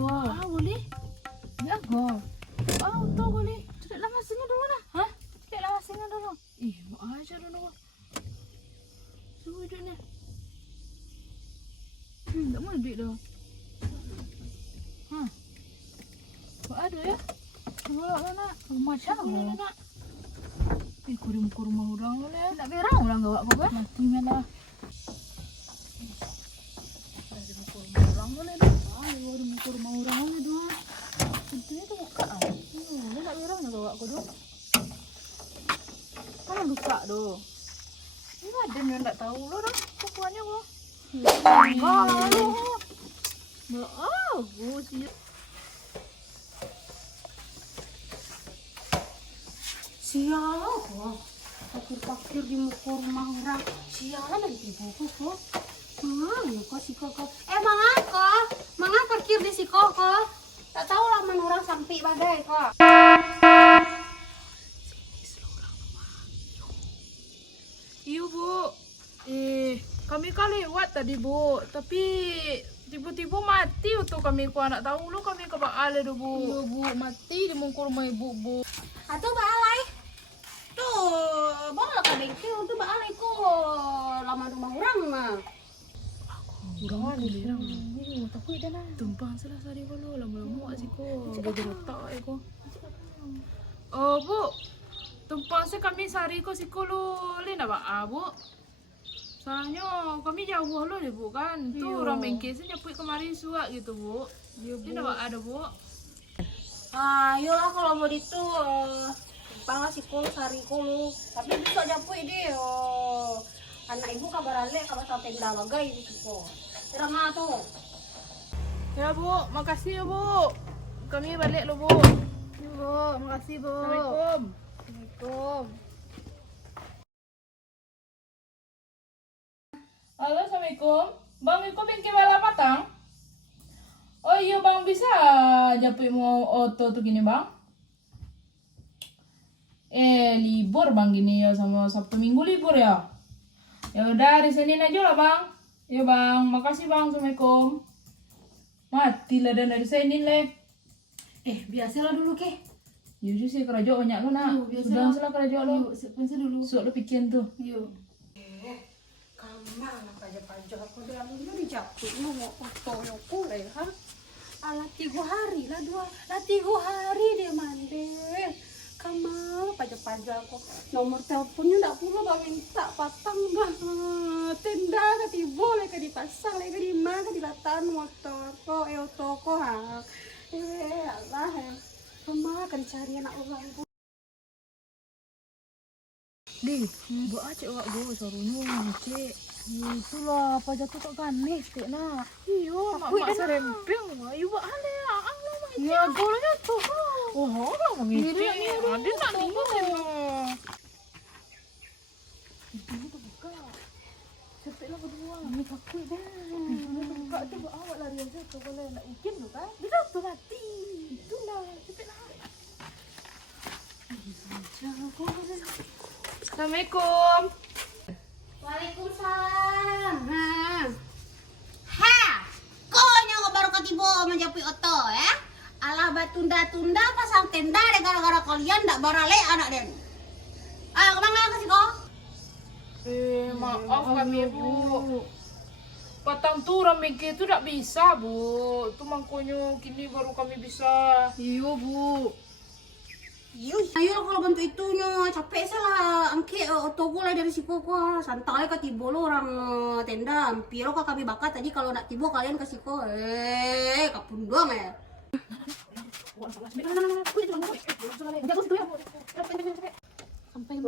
go. Ah, boleh? Ya go. Ah, tu boleh. Ceklah masingnya dulu lah. Hah? Ceklah masingnya dulu. Ih, mau aja dulu. Suruh duit ni. Tak mau duit dah. Buat ada ya? Dulu nak. Macam Boleh go. nak. Ih, kurim rumah orang boleh ya? Nak berang orang gawak kau kan? Mati malah. Ada muka rumah orang boleh dah. Ada muka rumah orang ni doa. Pintunya tu buka ah. Dia nak berang nak gawak kau doa. Mana buka doa? Ini ada yang tak tahu lo dah. Pokoknya gua. Kalau Bagus ya. sial kok. Pakir-pakir di muka rumah orang. Sialan nanti buku kok. Mangan kok si koko. Mangan kok. Mangan parkir di si koko. Tak tahu lah man orang sampai badai kok. Iya bu, kami kan lewat tadi bu, tapi tiba-tiba mati untuk kami ku anak tahu lo kami ke Baale do bu. Iya bu, mati di mungkur rumah ibu bu. Atau balai. Tuh, bawa ke bengkel untuk balai kok. Lama rumah orang mah. Orang ni orang. Takut dah lah. Tumpang salah sari lo, lama-lama sih ko. Bagi rotak ko. Oh bu, tumpang se kami sari ko si ko lo, le nak ba bu. Soalnya kami jauh lo deh bu kan. Tu orang bengkel se nyapui kemarin suak gitu bu. Iya bu. Dia nak ada bu. Ayolah kalau mau itu pangas ikul sari kulu. Tapi bisa japui deh. Anak ibu kabar ale kabar sampai dalagai gitu kok. Terang tuh. Ya bu, makasih ya bu. Kami balik lo bu. Bu, makasih bu. Assalamualaikum. Assalamualaikum. Halo, assalamualaikum. Bang, Iko bengkel bala matang. Oh iya bang, bisa japui mau auto tuh gini bang. Libur bang gini ya sama Sabtu Minggu libur ya. Ya udah hari Senin aja lah bang. Ya bang, makasih bang. Assalamualaikum. Mati lah dan dari Senin leh. Biasalah dulu ke. Yaudah sih kerajaan banyak lo nak. Biasa Sudah lah. salah kerajaan lo. Yuk, sepensi dulu. Suat lo pikiran tuh. Yuk. Kamar pajak-pajak aku dalam ini dijaput mau foto aku lah ya. Alah 3 hari lah 3 hari dia mandi. Kamar pajak-pajak aku. Nomor teleponnya ndak pula bang minta patang bah. Tenda ke boleh ke dipasang lagi di mana di batan motor kok toko ha. Allah ya. Kamar kan cari anak orang bu. Di, buat aja wak gue sorunya cek. Itulah apa jatuh tak ganis kek nak. Iyo, mak serempeng. Ayo buat ale, ang lo mah. Ya golnya tuh. Oh, orang mengici. Ada nak tunggu sini. Ini terbuka. Cepatlah berdua. Ini takut dah. Ini terbuka tu buat awak lari aja tu kalau nak ikan tu kan. Dia tu mati. Itulah. Cepatlah. Assalamualaikum. Waalaikumsalam. Kau nyawa baru ketibo menjapui oto ya? Alah tunda-tunda pasang tenda deh gara-gara kalian ndak barale anak den. Kemana kasih kau? Maaf kami bu. Patang tu orang bengkel tu tak bisa bu. Tu makanya kini baru kami bisa. Iyo bu. Ayo kalau bantu itunya capek salah angke otogo lah dari si koko santai ke tibo lo orang tenda hampir lo kami bakat tadi kalau nak tibo kalian kasih ko kapun doang ya. Sampai